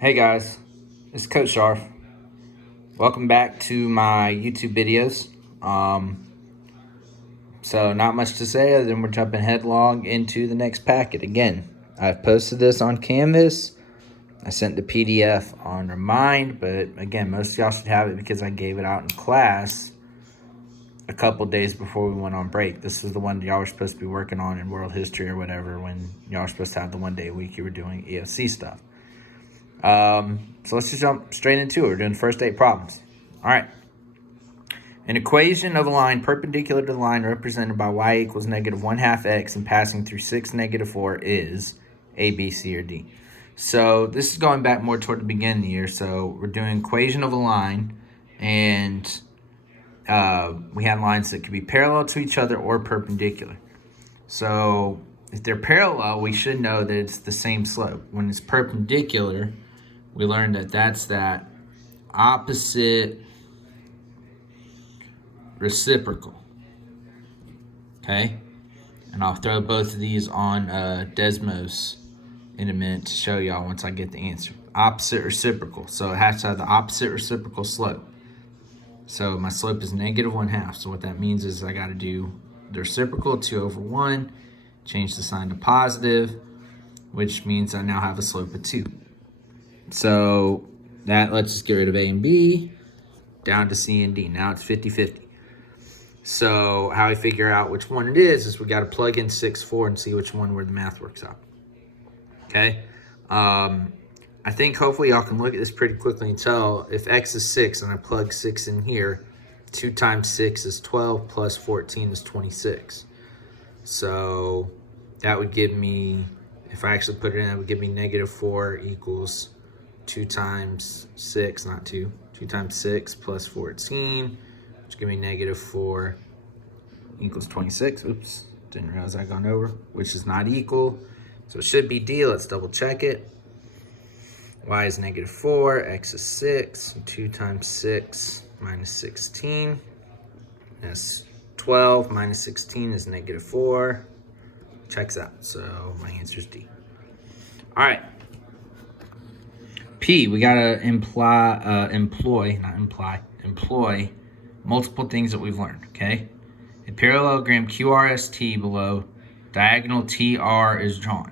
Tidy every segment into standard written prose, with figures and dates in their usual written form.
Hey guys, this is Coach Sharf. Welcome back to my YouTube videos. So not much to say other than we're jumping headlong into the next packet. Again, I've posted this on Canvas. I sent the PDF on Remind, but again, most of y'all should have it because I gave it out in class a couple days before we went on break. This is the one y'all were supposed to be working on in world history or whatever when y'all were supposed to have the 1 day a week you were doing EOC stuff. So let's just jump straight into it. We're doing first 8 problems. All right. An equation of a line perpendicular to the line represented by y equals negative 1/2 x and passing through 6, negative 4 is A, B, C, or D. So this is going back more toward the beginning of the year. So we're doing equation of a line, and we have lines that could be parallel to each other or perpendicular. So if they're parallel, we should know that it's the same slope. When it's perpendicular, we learned that that's that opposite reciprocal. Okay? And I'll throw both of these on Desmos in a minute to show y'all once I get the answer. Opposite reciprocal. So it has to have the opposite reciprocal slope. So my slope is negative 1/2. So what that means is I got to do the reciprocal, 2/1, change the sign to positive, which means I now have a slope of 2. So that lets us get rid of A and B, down to C and D. Now it's 50-50. So how we figure out which one it is we got to plug in 6, 4 and see which one where the math works out. Okay? I think hopefully y'all can look at this pretty quickly and tell if x is 6 and I plug 6 in here, 2 times 6 is 12 plus 14 is 26. So that would give me, if I actually put it in, that would give me negative 4 equals 2 times 6, not 2. 2 times 6 plus 14, which give me negative 4 equals 26. Oops, didn't realize I gone over, which is not equal. So it should be D. Let's double check it. Y is negative 4, x is 6. 2 times 6 minus 16. That's 12 minus 16 is negative 4. Checks out. So my answer is D. All right. P, we gotta employ multiple things that we've learned, okay? A parallelogram QRST below, diagonal TR is drawn.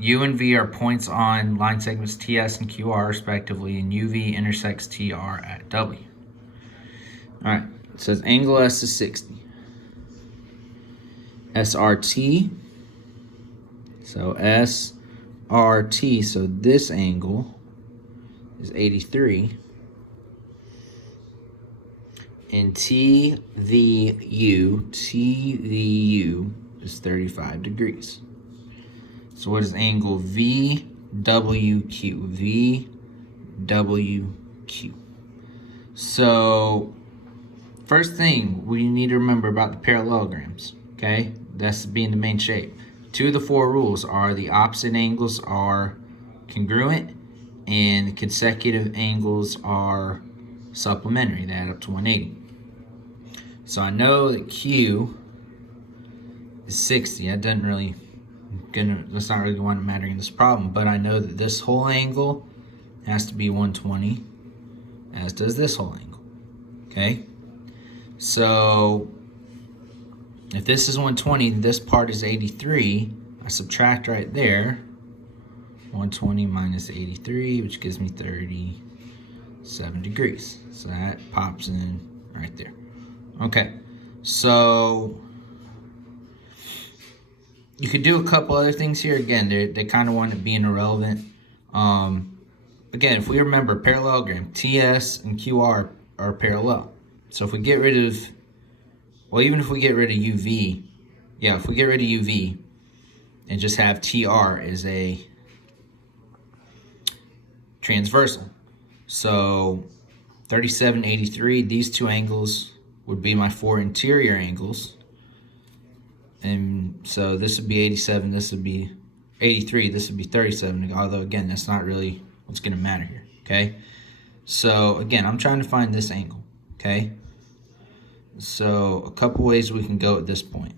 U and V are points on line segments TS and QR respectively, and UV intersects TR at W. All right, it says angle S is 60. SRT, so SRT, so this angle is 83. And TVU is 35 degrees. So what is angle VWQ? VWQ. So first thing we need to remember about the parallelograms, okay? That's being the main shape. 2 of the 4 rules are the opposite angles are congruent and consecutive angles are supplementary. They add up to 180. So I know that Q is 60. That doesn't really, that's not really the one mattering in this problem, but I know that this whole angle has to be 120, as does this whole angle, okay? So if this is 120, this part is 83. I subtract right there, 120 minus 83, which gives me 37 degrees. So that pops in right there. Okay, so you could do a couple other things here. Again, they kind of want it being irrelevant. Again, if we remember parallelogram, TS and QR are parallel. So if we get rid of, well, even if we get rid of UV, yeah, if we get rid of UV and just have TR as a transversal. So 37, 83, these two angles would be my 4 interior angles. And so this would be 87, this would be 83, this would be 37, although again, that's not really what's gonna matter here, okay? So again, I'm trying to find this angle, okay? So a couple ways we can go at this point.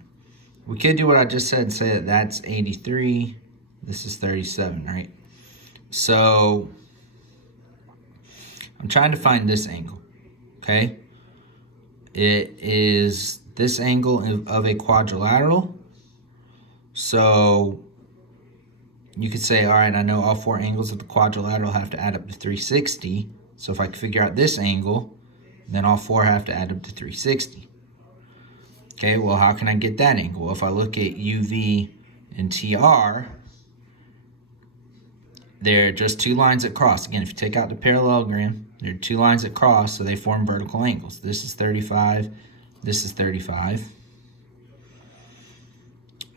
We could do what I just said and say that that's 83, This is 37, right? So I'm trying to find this angle, okay? It is this angle of a quadrilateral. So you could say, all right, I know all four angles of the quadrilateral have to add up to 360. So if I can figure out this angle, then all four have to add up to 360. Okay, well, how can I get that angle? Well, if I look at UV and TR, they're just two lines that cross. Again, if you take out the parallelogram, they're two lines that cross, so they form vertical angles. This is 35, this is 35.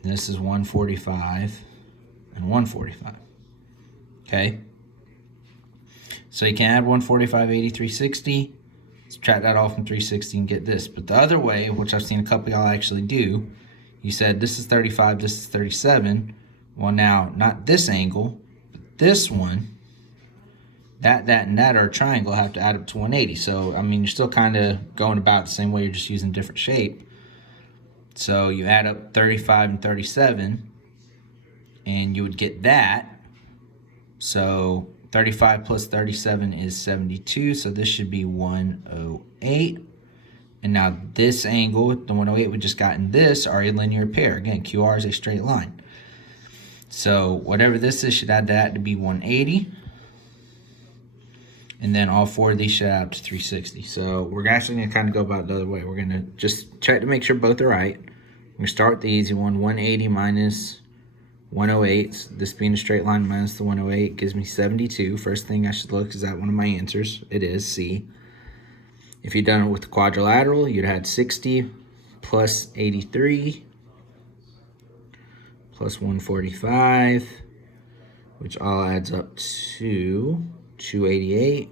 This is 145 and 145. Okay? So you can add 145, 80, 360. Subtract that off from 360 and get this. But the other way, which I've seen a couple of y'all actually do, you said this is 35, this is 37. Well, now, not this angle, but this one, that, and that are a triangle have to add up to 180. So, I mean, you're still kind of going about the same way. You're just using a different shape. So you add up 35 and 37, and you would get that. So 35 plus 37 is 72, so this should be 108. And now this angle, the 108 we just got in this, are a linear pair. Again, QR is a straight line. So whatever this is should add that to be 180. And then all four of these should add up to 360. So we're actually going to kind of go about the other way. We're going to just check to make sure both are right. We're going to start with the easy one. 180 minus 108. This being a straight line minus the 108 gives me 72. First thing I should look, is that one of my answers? It is, C. If you'd done it with the quadrilateral, you'd have had 60 plus 83 plus 145, which all adds up to 288.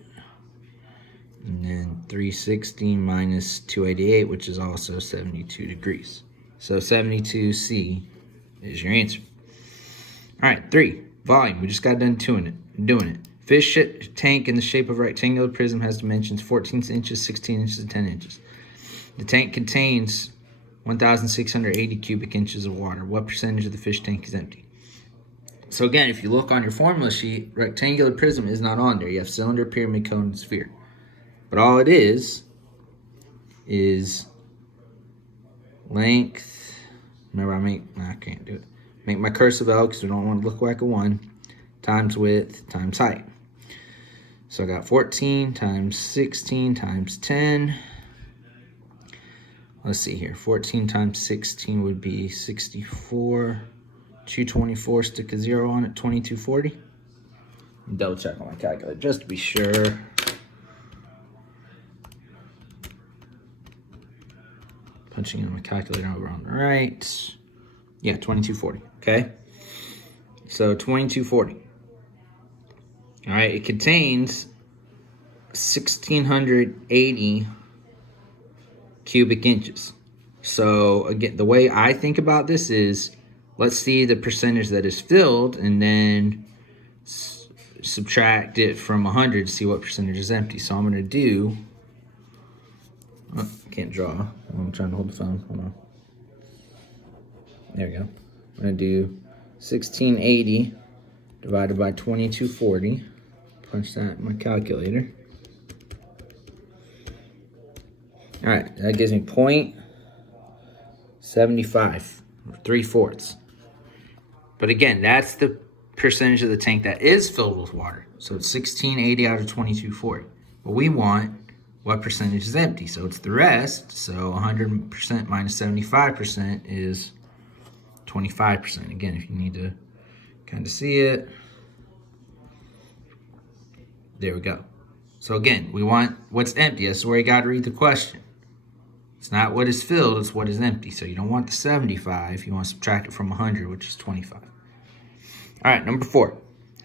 And then 360 minus 288, which is also 72 degrees. So 72C is your answer. All right, 3, volume. We just got done doing it. Fish tank in the shape of a rectangular prism has dimensions 14 inches, 16 inches, and 10 inches. The tank contains 1,680 cubic inches of water. What percentage of the fish tank is empty? So again, if you look on your formula sheet, rectangular prism is not on there. You have cylinder, pyramid, cone, and sphere. But all it is length. Remember, I can't do it. Make my cursive L because we don't want to look like a 1, times width times height. So I got 14 times 16 times 10. Let's see here. 14 times 16 would be 64. 224, stick a 0 on it, 2240. Double check on my calculator just to be sure. Punching in my calculator over on the right. Yeah, 2240, okay? So 2240. All right, it contains 1,680 cubic inches. So again, the way I think about this is, let's see the percentage that is filled and then subtract it from 100 to see what percentage is empty. So I'm going to do, I can't draw. I'm trying to hold the phone. Hold on. There we go. I'm going to do 1680 divided by 2240. Punch that in my calculator. All right, that gives me 0.75, 3/4. But again, that's the percentage of the tank that is filled with water. So it's 1680 out of 2240. But we want what percentage is empty. So it's the rest. So 100% minus 75% is 25%. Again, if you need to kind of see it. There we go. So again, we want what's empty. That's where you got to read the question. It's not what is filled, it's what is empty. So you don't want the 75. You want to subtract it from 100, which is 25. All right, number 4.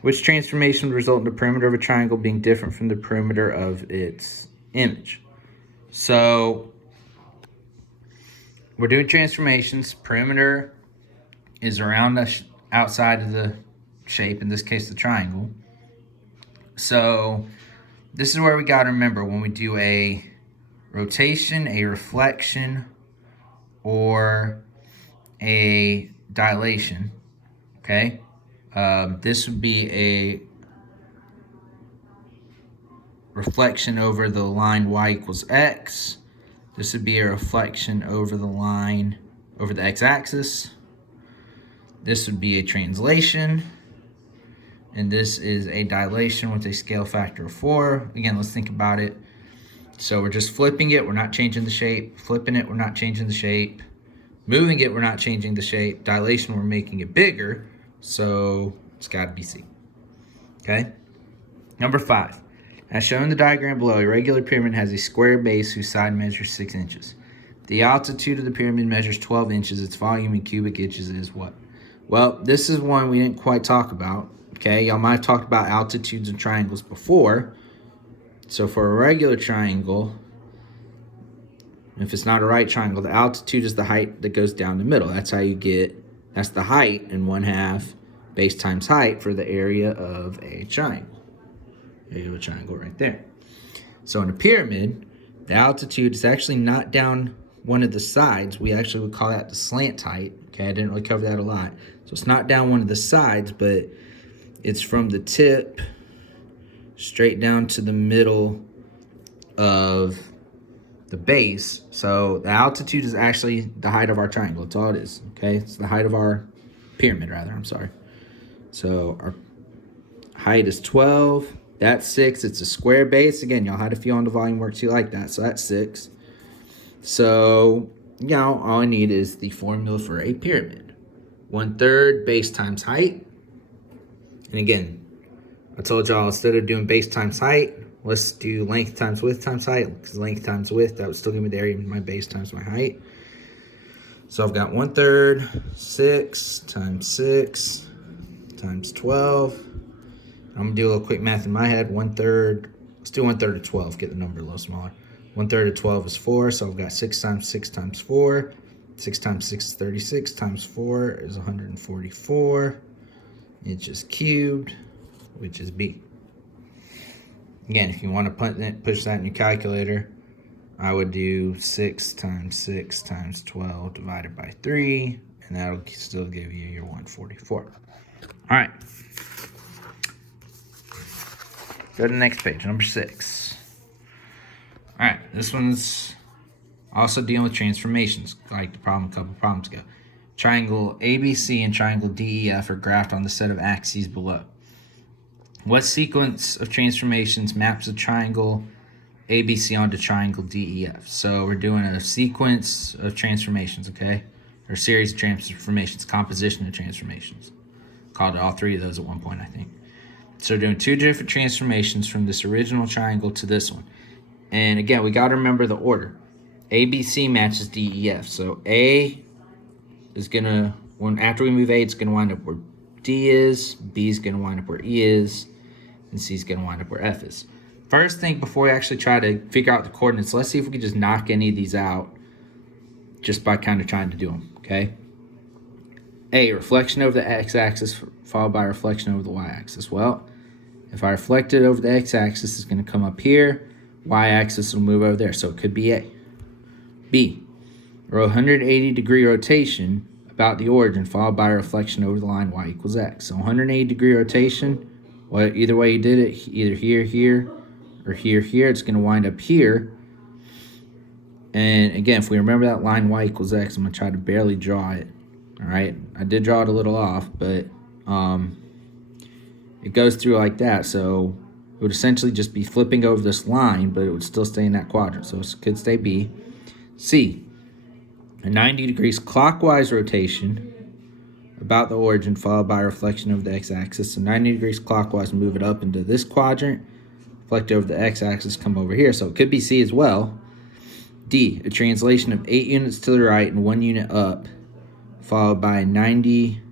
Which transformation would result in the perimeter of a triangle being different from the perimeter of its image? So we're doing transformations. Perimeter is around the outside of the shape, in this case the triangle. So this is where we got to remember when we do a rotation, a reflection, or a dilation, okay, This would be a reflection over the line y equals x. This would be a reflection over the line over the x-axis. This would be a translation. And this is a dilation with a scale factor of 4. Again, let's think about it. So we're just flipping it, we're not changing the shape. Flipping it, we're not changing the shape. Moving it, we're not changing the shape. Dilation, we're making it bigger. So it's got to be C. Okay? Number 5. As shown in the diagram below, a regular pyramid has a square base whose side measures 6 inches. The altitude of the pyramid measures 12 inches. Its volume in cubic inches is what? Well, this is one we didn't quite talk about. Okay, y'all might have talked about altitudes of triangles before. So for a regular triangle, if it's not a right triangle, the altitude is the height that goes down the middle. That's how you get, that's the height in 1/2 base times height for the area of a triangle. Area of a triangle right there. So in a pyramid, the altitude is actually not down one of the sides. We actually would call that the slant height. Okay, I didn't really cover that a lot. So it's not down one of the sides, but it's from the tip straight down to the middle of the base. So the altitude is actually the height of our triangle. That's all it is. Okay, it's the height of our pyramid, rather. I'm sorry. So our height is 12. That's 6. It's a square base. Again, y'all had a few on the volume worksheet like that. So that's 6. So, you know, all I need is the formula for a pyramid. 1/3 base times height. And again, I told y'all instead of doing base times height, let's do length times width times height. Because length times width, that would still give me the area of my base times my height. So I've got 1/3, 6 times 6 times 12. I'm going to do a little quick math in my head. 1/3, let's do 1/3 of 12, get the number a little smaller. 1/3 of 12 is 4, so I've got 6 times 6 times 4. 6 times 6 is 36, times 4 is 144. Inches cubed, which is B. Again, if you want to push that in your calculator, I would do 6 times 6 times 12 divided by 3, and that'll still give you your 144. All right. Go to the next page, number 6. All right, this one's also dealing with transformations, like the problem a couple problems ago. Triangle ABC and triangle DEF are graphed on the set of axes below. What sequence of transformations maps a triangle ABC onto triangle DEF? So we're doing a sequence of transformations, okay? Or a series of transformations, composition of transformations. Called all 3 of those at one point, I think. So we're doing 2 different transformations from this original triangle to this one. And again, we got to remember the order. ABC matches DEF. So A is going to, after we move A, it's going to wind up where D is. B is going to wind up where E is. And C is going to wind up where F is. First thing, before we actually try to figure out the coordinates, let's see if we can just knock any of these out just by kind of trying to do them, okay? A, reflection over the x-axis followed by reflection over the y-axis. Well, if I reflect it over the x-axis, it's going to come up here. Y-axis will move over there, so it could be A. B, a 180-degree rotation about the origin followed by a reflection over the line y equals x. So 180-degree rotation, well, either way you did it, either here, here, or here, here, it's going to wind up here. And again, if we remember that line y equals x, I'm going to try to barely draw it. All right, I did draw it a little off, but it goes through like that. So it would essentially just be flipping over this line, but it would still stay in that quadrant. So it could stay B. C, a 90 degrees clockwise rotation about the origin followed by a reflection over the x-axis. So 90 degrees clockwise, move it up into this quadrant. Reflect over the x-axis, come over here. So it could be C as well. D, a translation of 8 units to the right and 1 unit up, followed by 90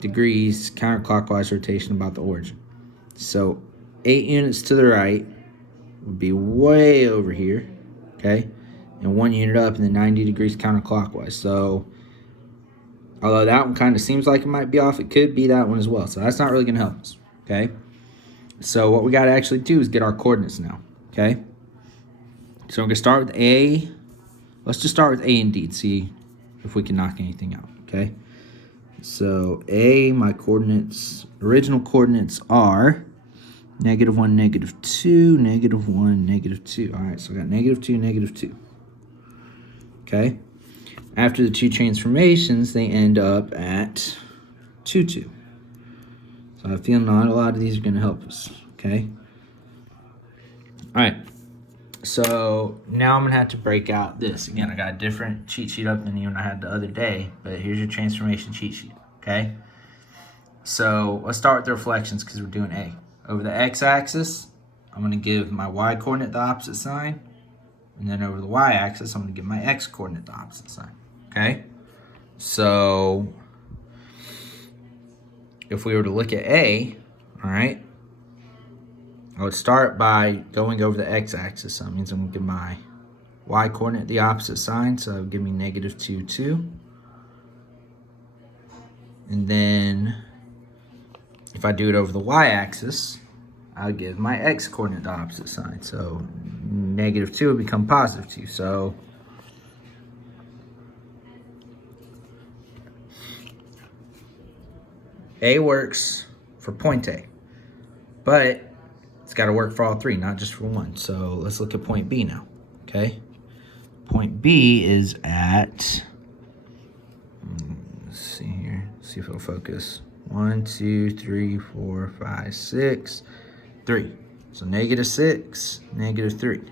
degrees counterclockwise rotation about the origin. So 8 units to the right would be way over here, okay? And 1 unit up and then 90 degrees counterclockwise. So although that one kind of seems like it might be off, it could be that one as well. So that's not really going to help us, okay? So what we got to actually do is get our coordinates now, okay? So we're going to start with A. Let's just start with A and D to see if we can knock anything out, okay? So A, my coordinates, original coordinates are -1, -2, -1, -2. All right, so I got -2, -2. Okay. After the two transformations, they end up at 2, 2. So I feel not a lot of these are going to help us. Okay. All right. So now I'm going to have to break out this. Again, I got a different cheat sheet up than even I had the other day, but here's your transformation cheat sheet. Okay. So let's start with the reflections because we're doing A. Over the x-axis, I'm going to give my y-coordinate the opposite sign. And then over the y-axis, I'm going to give my x-coordinate the opposite sign. Okay? So if we were to look at A, all right, I would start by going over the x-axis. So that means I'm going to give my y-coordinate the opposite sign. So that would give me -2, 2. And then if I do it over the y-axis, I'll give my x-coordinate the opposite sign. So -2 would become +2. So A works for point A, but it's got to work for all three, not just for one. So let's look at point B now, okay? Point B is at, let's see here, see if it'll focus. 1, 2, 3, 4, 5, 6, 3. So -6, -3.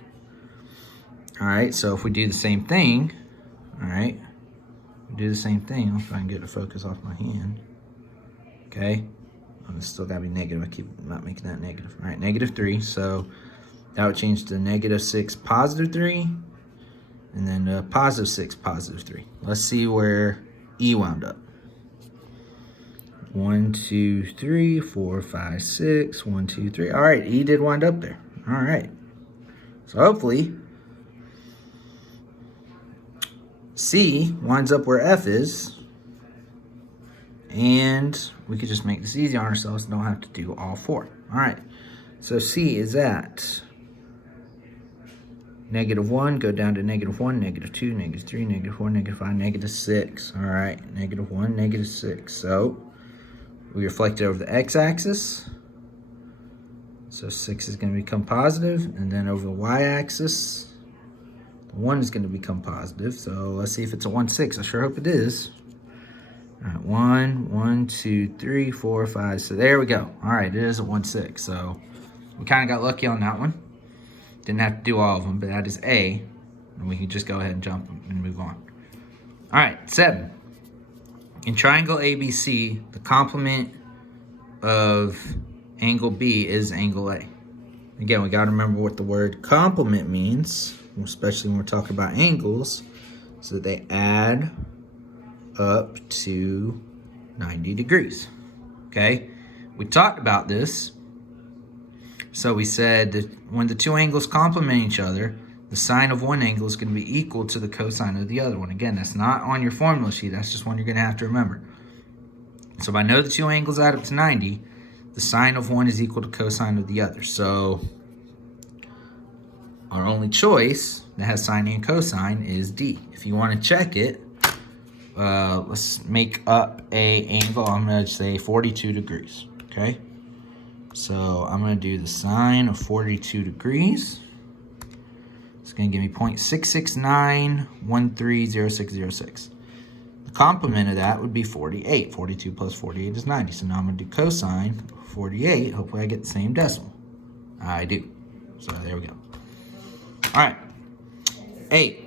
All right, so if we do the same thing, all right, we do the same thing. I'll try and get the focus off my hand. Okay, it's still gotta be negative. I keep not making that negative. All right, -3. So that would change to -6, +3, and then +6, +3. Let's see where E wound up. 1, 2, 3, 4, 5, 6. 1, 2, 3. All right, E did wind up there. All right. So hopefully C winds up where F is. And we could just make this easy on ourselves and don't have to do all four. All right. So C is at -1, go down to -1, -2, -3, -4, -5, -6. All right. -1, -6. So we reflect it over the x-axis. So 6 is going to become positive. And then over the y-axis, the 1 is going to become positive. So let's see if it's a 1, 6. I sure hope it is. All right, 1, 1, 2, 3, 4, 5. So there we go. All right, it is a 1, 6. So we kind of got lucky on that one. Didn't have to do all of them, but that is A. And we can just go ahead and jump and move on. All right, 7. In triangle ABC, the complement of angle B is angle A. Again, we got to remember what the word complement means, especially when we're talking about angles, so that they add up to 90 degrees. Okay, we talked about this. So we said that when the two angles complement each other, the sine of one angle is going to be equal to the cosine of the other one. Again, that's not on your formula sheet. That's just one you're going to have to remember. So if I know the two angles add up to 90, the sine of one is equal to cosine of the other. So our only choice that has sine and cosine is D. If you want to check it, let's make up a angle. I'm going to say 42 degrees, okay? So I'm going to do the sine of 42 degrees. It's going to give me 0.669130606. The complement of that would be 48. 42 plus 48 is 90. So now I'm going to do cosine of 48. Hopefully I get the same decimal. I do. So there we go. All right. 8.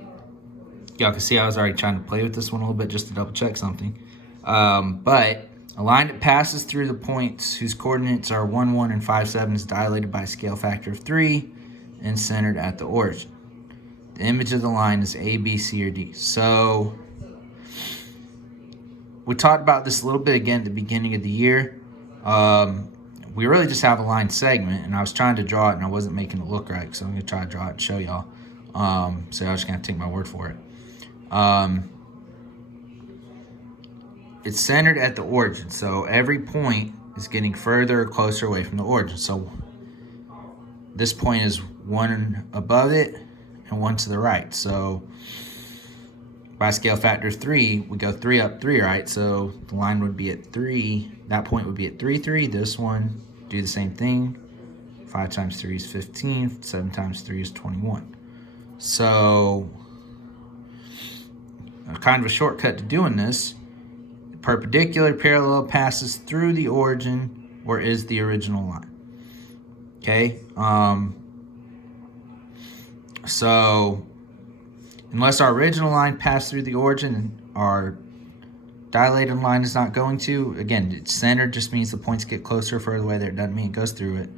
Y'all can see I was already trying to play with this one a little bit just to double check something. But a line that passes through the points whose coordinates are 1, 1, and 5, 7 is dilated by a scale factor of 3 and centered at the origin. The image of the line is A, B, C, or D. So we talked about this a little bit again at the beginning of the year. We really just have a line segment, and I was trying to draw it, and I wasn't making it look right, so I'm going to try to draw it and show y'all. So y'all just going to take my word for it. It's centered at the origin, so every point is getting further or closer away from the origin. So this point is one above it and one to the right. So by scale factor 3, we go 3 up 3, right? So the line would be at 3. That point would be at 3, 3. This one, do the same thing. 5 times 3 is 15. 7 times 3 is 21. So kind of a shortcut to doing this. Perpendicular parallel passes through the origin or is the original line. Okay? So unless our original line passed through the origin and our dilated line is not going to, again, it's centered just means the points get closer further away there. It doesn't mean it goes through it.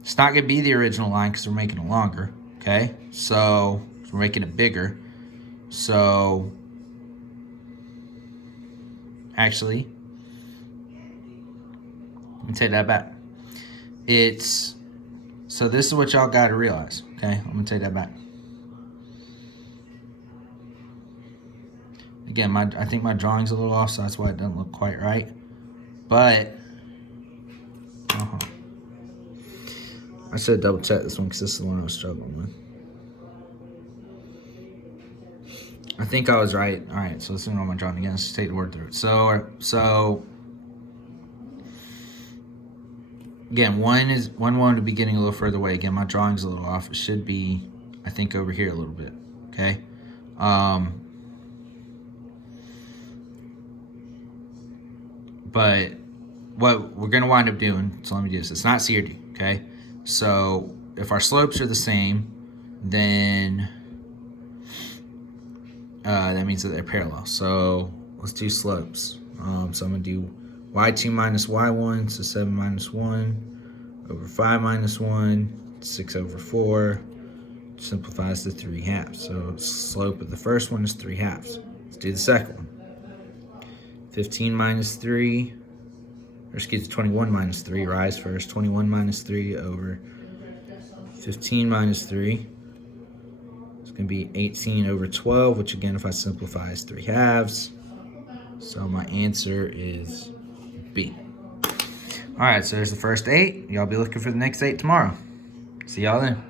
It's not going to be the original line because we're making it longer. Okay? So we're making it bigger. So actually, let me take that back. So this is what y'all got to realize. Okay? I'm going to take that back. Again, I think my drawing's a little off, so that's why it doesn't look quite right. But, I should double check this one because this is the one I was struggling with. I think I was right. All right, so let's do it on my drawing again. Let's just take the word through it. So again, one to be getting a little further away. Again, my drawing's a little off. It should be, I think, over here a little bit. Okay. But what we're going to wind up doing, so let me do this. It's not C or D, okay? So if our slopes are the same, then that means that they're parallel. So let's do slopes. So I'm going to do y2 minus y1, so 7 minus 1 over 5 minus 1, 6 over 4, simplifies to 3 halves. So slope of the first one is 3 halves. Let's do the second one. 15 minus 3, or excuse me, 21 minus 3, rise first. 21 minus 3 over 15 minus 3. It's going to be 18 over 12, which again, if I simplify, is 3 halves. So my answer is B. All right, so there's the first 8. Y'all be looking for the next 8 tomorrow. See y'all then.